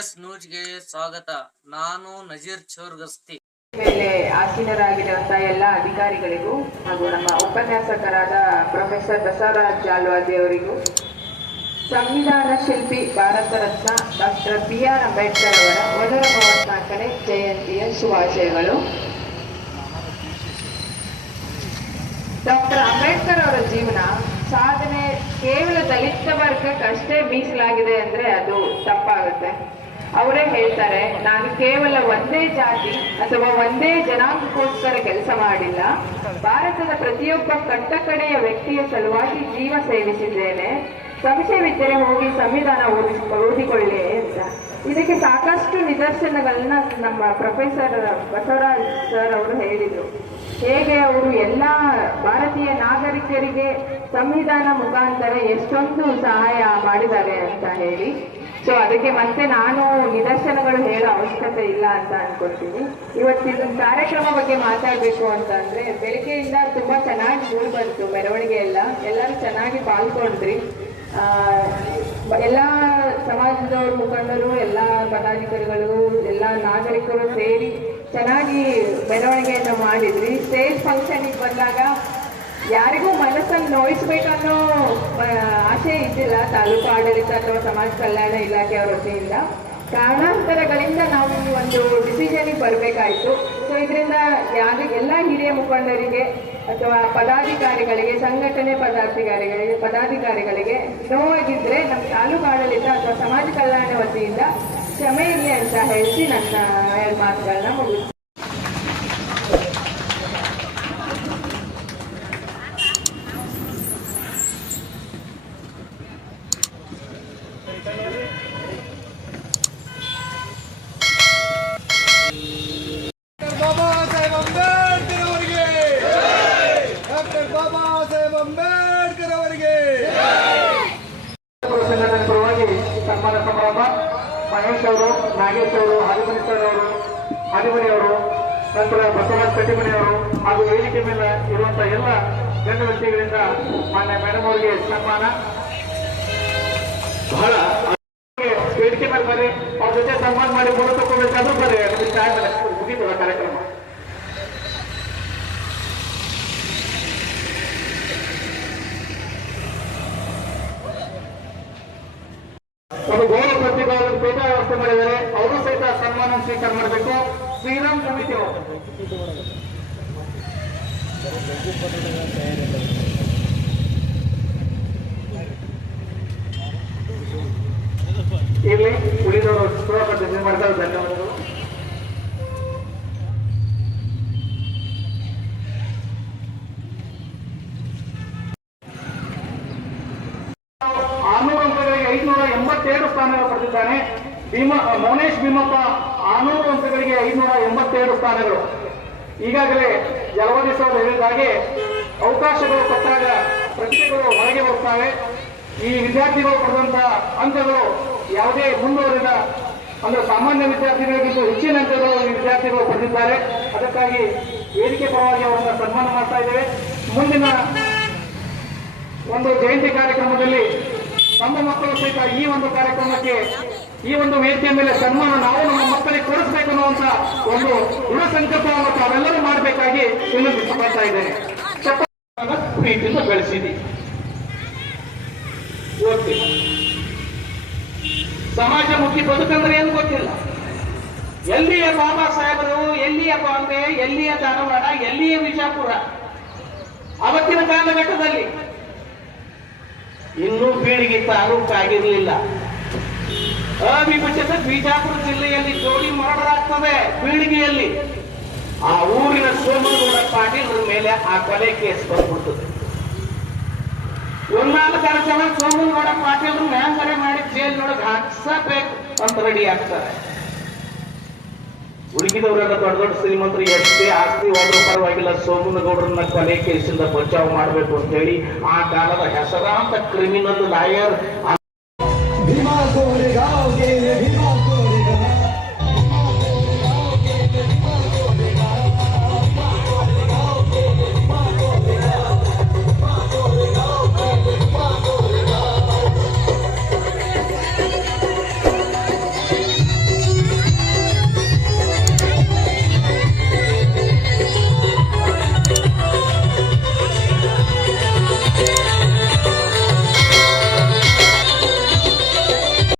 TMS ನ್ಯೂಸ್ಗೆ ಸ್ವಾಗತ. ನಾನು ನಜೀರ್ ಚೋರ್ಗಸ್ತಿ. ಮೇಲೆ ಆಸೀನರಾಗಿರುವಂತಹ ಎಲ್ಲ ಅಧಿಕಾರಿಗಳಿಗೂ ಹಾಗೂ ನಮ್ಮ ಉಪನ್ಯಾಸಕರಾದ ಪ್ರೊಫೆಸರ್ ಬಸವರಾಜ್ ಜಾಲ್ವಾಜಿ ಅವರಿಗೂ ಸಂವಿಧಾನ ಶಿಲ್ಪಿ Bharat Ratna doctor B R Ambedkar ಅವರ ಮೊದಲ ಮೂವತ್ನಾಲ್ಕನೇ ಜಯಂತಿಯ ಶುಭಾಶಯಗಳು. ಡಾಕ್ಟರ್ ಅಂಬೇಡ್ಕರ್ ಅವರ ಜೀವನ ಸಾಧನೆ ಕೇವಲ ದಲಿತ ವರ್ಗಕ್ಕಷ್ಟೇ ಮೀಸಲಾಗಿದೆ ಅಂದ್ರೆ ಅದು ತಪ್ಪಾಗುತ್ತೆ. ಅವರೇ ಹೇಳ್ತಾರೆ, ನಾನು ಕೇವಲ ಒಂದೇ ಜಾತಿ ಅಥವಾ ಒಂದೇ ಜನಾಂಗಕ್ಕೋಸ್ಕರ ಕೆಲಸ ಮಾಡಿಲ್ಲ. ಭಾರತದ ಪ್ರತಿಯೊಬ್ಬ ಕಟ್ಟಕಡೆಯ ವ್ಯಕ್ತಿಯ ಸಲುವಾಗಿ ಜೀವ ಸೇವಿಸಿದ್ದೇನೆ. ಸಂಶಯವಿದ್ದರೆ ಹೋಗಿ ಸಂವಿಧಾನ ಓದಿಸಿ ಓದಿಕೊಳ್ಳಿ ಅಂತ. ಇದಕ್ಕೆ ಸಾಕಷ್ಟು ನಿದರ್ಶನಗಳನ್ನ ನಮ್ಮ ಪ್ರೊಫೆಸರ್ ಬಸವರಾಜ್ ಸರ್ ಅವರು ಹೇಳಿದರು. ಹೇಗೆ ಅವರು ಎಲ್ಲ ಭಾರತೀಯ ನಾಗರಿಕರಿಗೆ ಸಂವಿಧಾನ ಮುಖಾಂತರ ಎಷ್ಟೊಂದು ಸಹಾಯ ಮಾಡಿದ್ದಾರೆ ಅಂತ ಹೇಳಿ. ಸೊ ಅದಕ್ಕೆ ಮತ್ತೆ ನಾನು ನಿದರ್ಶನಗಳು ಹೇಳೋ ಅವಶ್ಯಕತೆ ಇಲ್ಲ ಅಂತ ಅನ್ಕೊಳ್ತೀನಿ. ಇವತ್ತಿನ ಕಾರ್ಯಕ್ರಮ ಬಗ್ಗೆ ಮಾತಾಡಬೇಕು ಅಂತ ಅಂದ್ರೆ, ಬೆಳಿಗ್ಗೆಯಿಂದ ತುಂಬಾ ಚೆನ್ನಾಗಿ ಮೂಡ್ ಬಂತು, ಮೆರವಣಿಗೆ ಎಲ್ಲ. ಎಲ್ಲರೂ ಚೆನ್ನಾಗಿ ಪಾಲ್ಗೊಂಡ್ರಿ. ಎಲ್ಲ ಸಮಾಜದವ್ರ, ಮುಖಂಡರು, ಎಲ್ಲ ಪದಾಧಿಕಾರಿಗಳು, ಎಲ್ಲ ನಾಗರಿಕರು ಸೇರಿ ಚೆನ್ನಾಗಿ ಮೆರವಣಿಗೆಯನ್ನು ಮಾಡಿದ್ವಿ. ಸ್ಟೇಜ್ ಫಂಕ್ಷನಿಗೆ ಬಂದಾಗ ಯಾರಿಗೂ ಮನಸ್ಸನ್ನು ನೋಯಿಸ್ಬೇಕನ್ನೋ ಆಸೆ ಇದ್ದಿಲ್ಲ. ತಾಲೂಕು ಆಡಳಿತ ಅಥವಾ ಸಮಾಜ ಕಲ್ಯಾಣ ಇಲಾಖೆಯ ವತಿಯಿಂದ. ಕಾರಣಾಂತರಗಳಿಂದ ನಾವು ಈ ಒಂದು ಡಿಸಿಷನಿಗೆ ಬರಬೇಕಾಯಿತು. ಸೊ ಇದರಿಂದ ಯಾರು, ಎಲ್ಲ ಹಿರಿಯ ಮುಖಂಡರಿಗೆ ಅಥವಾ ಪದಾಧಿಕಾರಿಗಳಿಗೆ, ಸಂಘಟನೆ ಪದಾಧಿಕಾರಿಗಳಿಗೆ ಪದಾಧಿಕಾರಿಗಳಿಗೆ ನೋವಾಗಿದ್ದರೆ ನಮ್ಮ ತಾಲೂಕು ಆಡಳಿತ ಅಥವಾ ಸಮಾಜ ಕಲ್ಯಾಣ ವತಿಯಿಂದ ಕ್ಷಮೆ ಇರಲಿ ಅಂತ ಹೇಳಿ ನನ್ನ ಮಾತುಗಳನ್ನ ಮುಗಿಸ್ತೀನಿ ಬಾಬಾ ಸಾಹೇಬ್ ಅಂಬೇಡ್ಕರ್ ಅವರಿಗೆ ಡಾಕ್ಟರ್ ಬಾಬಾ ಸಾಹೇಬ್ ಅಂಬೇಡ್ಕರ್ ಅವರಿಗೆ ಸನ್ಮಾನ ಸಮಾರಂಭ. ಮಹೇಶ್ ಅವರು, ನಾಗೇಶ್ ಅವರು ಹರಿಮನಿ ಸರ್ ಅವರು ಹರಿಮನಿ ಅವರು, ನಂತರ ಬಸವರಾಜ್ ಕಟ್ಟಿಮನಿ ಅವರು ಹಾಗೂ ವೇದಿಕೆ ಮೇಲೆ ಇರುವಂತಹ ಎಲ್ಲ ಗಣ್ಯ ವ್ಯಕ್ತಿಗಳಿಂದ ಮಾನ್ಯ ಮೇಡಮ್ ಅವರಿಗೆ ಸನ್ಮಾನ. ಬಹಳ ವೇದಿಕೆ ಮೇಲೆ ಬರ್ರಿ ಅವ್ರ ಜೊತೆ ಸನ್ಮಾನ ಮಾಡಿ ಫೋಟೋ ತಗೋಬೇಕಾದ್ರೂ ಬರ್ರಿ ಮುಗಿತದ ಕಾರ್ಯಕ್ರಮ ಒಂದು ಗೌರವ ಪೇಟ ವ್ಯವಸ್ಥೆ ಮಾಡಿದ್ದಾರೆ ಅವರು ಸಹಿತ ಸನ್ಮಾನ ಸ್ವೀಕಾರ ಮಾಡಬೇಕು. ಶ್ರೀರಾಮ್ ಸಮಿತಿ ಇಲ್ಲಿ ಉಳಿದವರು ಗೃಹ ಮಾಡ್ತಾ ಧನ್ಯವಾದಗಳು. ಆನೂರು ಎಂಬತ್ತೇಳು ಸ್ಥಾನಗಳು ಪಡೆದಿದ್ದಾನೆ. ಭೀಮ ಮೌನೇಶ್ ಭೀಮಪ್ಪ ಆನೂರು ಅಂಕಗಳಿಗೆ ಐನೂರ ಎಂಬತ್ತೇಳು ಸ್ಥಾನಗಳು. ಈಗಾಗಲೇ ಜಲವಾದಿ ಸರ್ ಹೇಳಿದಾಗೆ ಅವಕಾಶಗಳು ಕೊಟ್ಟಾಗ ಪ್ರತಿಭೆಗಳು ಹೊರಗೆ ಬರುತ್ತವೆ. ಈ ವಿದ್ಯಾರ್ಥಿಗಳು ಪಡೆದಂತಹ ಅಂಕಗಳು ಯಾವುದೇ ಮುಂದುವರಿದ ಅಂದ್ರೆ ಸಾಮಾನ್ಯ ವಿದ್ಯಾರ್ಥಿಗಳಿಗಿಂತ ಹೆಚ್ಚಿನ ಅಂಕಗಳು ಈ ವಿದ್ಯಾರ್ಥಿಗಳು ಪಡೆದಿದ್ದಾರೆ. ಅದಕ್ಕಾಗಿ ವೇದಿಕೆ ಪರವಾಗಿ ಅವರನ್ನು ಸನ್ಮಾನ ಮಾಡ್ತಾ ಇದ್ದೇವೆ. ಮುಂದಿನ ಒಂದು ಜಯಂತಿ ಕಾರ್ಯಕ್ರಮದಲ್ಲಿ ತಮ್ಮ ಮಕ್ಕಳು ಸಹಿತ ಈ ಒಂದು ಕಾರ್ಯಕ್ರಮಕ್ಕೆ, ಈ ಒಂದು ವೇದಿಕೆಯ ಮೇಲೆ ಸನ್ಮಾನ ನಾವು ನಮ್ಮ ಮಕ್ಕಳಿಗೆ ಕೊಡಿಸ್ಬೇಕು ಅನ್ನುವಂತ ಒಂದು ದೃಢ ಸಂಕಲ್ಪವನ್ನು ತಾವೆಲ್ಲರೂ ಮಾಡಬೇಕಾಗಿ ವಿನಂತಿಸಿಕೊಳ್ತಾ ಇದ್ದೇನೆ. ಪ್ರೀತಿಯಿಂದ ಬೆಳೆಸಿದಿ. ಓಕೆ. ಸಮಾಜಮುಖಿ ಬದುಕಂದ್ರೆ ಏನು ಗೊತ್ತಿಲ್ಲ. ಎಲ್ಲಿಯ ಬಾಬಾ ಸಾಹೇಬರು, ಎಲ್ಲಿಯ ಬಾಂಬೆ, ಎಲ್ಲಿಯ ಧಾರವಾಡ, ಎಲ್ಲಿಯ ವಿಜಾಪುರ? ಅವತ್ತಿನ ಕಾಲಘಟ್ಟದಲ್ಲಿ ಇನ್ನೂ ಪೀಳಿಗೆ ತಾಲೂಕು ಆಗಿರಲಿಲ್ಲ. ಅವಿಭಜಿತ ಬಿಜಾಪುರ ಜಿಲ್ಲೆಯಲ್ಲಿ ಜೋಡಿ ಮರಡರಾಗ್ತದೆ ಪೀಳಿಗೆಯಲ್ಲಿ. ಆ ಊರಿನ ಸೋಮನಗೌಡ ಪಾಟೀಲರ ಮೇಲೆ ಆ ಕೊಲೆ ಕೇಸ್ ಬಂದ್ಬಿಡ್ತದೆ ಜನ ಸೋಮನಗೌಡ ಪಾಟೀಲರು ನ್ಯಾಯಂಗನೆ ಮಾಡಿ ಜೈಲಿನೊಳಗೆ ಹಾಕ್ಸಬೇಕು ಅಂತ ರೆಡಿ ಆಗ್ತಾರೆ. ಉಳಿಗಿದವರೆಲ್ಲ ದೊಡ್ಡ ದೊಡ್ಡ ಶ್ರೀಮಂತರು, ಎಷ್ಟೇ ಆಸ್ತಿ ಹೋದ್ರೂ ಪರವಾಗಿಲ್ಲ, ಸೋಮನಗೌಡರನ್ನ ಕೊಲೆ ಕೇಸಿಂದ ಬಚಾವ್ ಮಾಡಬೇಕು ಅಂತ ಹೇಳಿ ಆ ಕಾಲದ ಹೆಸರಾಂತ ಕ್ರಿಮಿನಲ್ ಲಾಯರ್